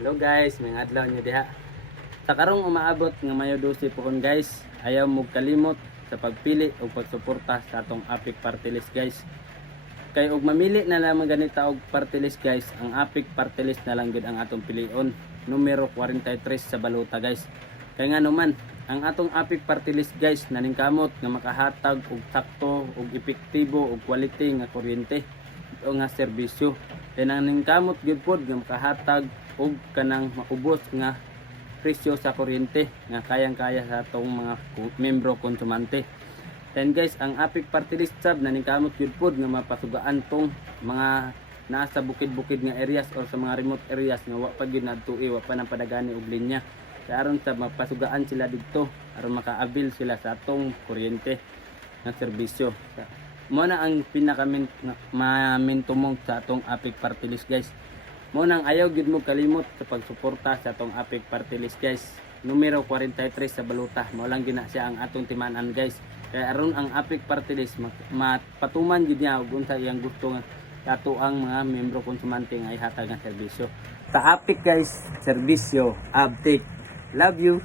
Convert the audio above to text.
Hello guys, may adlaw nyo diha. Sa karong umaabot nga mayo 12 po kon guys, ayaw mo kalimot sa pagpili o pagsuporta sa atong Apik Party List guys. Kay og mamili na lamang ganita og party list guys, ang Apik Party List na lang gid ang atong pilion. Numero 43 sa balota guys. Kay nga naman, ang atong Apik Party List guys naningkamot nga makahatag og sakto og epektibo og quality nga kuryente o nga serbisyo. Kay naningkamot gyud pod nga makahatag og kanang maubos nga presyo sa kuryente nga kayang-kaya sa atong mga membro konsumante. Then guys, ang Apik Party List sab naningkamot gyud pod nga mapasugaan tong mga nasa bukid-bukid nga areas or sa mga remote areas nga wa pa gyud nadtui, wa pa nang padagani og linya. Kaya aron sa mapasugaan sila didto aron maka-avail sila sa atong kuryente nga serbisyo. Mo na ang pinaka-mintumong sa atong Apik Party List guys. Mo nang ayaw gid mo kalimot sa pagsuporta sa atong Apik Party List guys. Numero 43 sa balota, mao lang gina siya ang atong timaan guys. Kaya aron ang Apik Party List mapatuman gid niya og unsa iyang gusto nga kato ang mga membro konsumante nga ihatag nga serbisyo. Sa Apik guys, serbisyo, Aptik. Love you.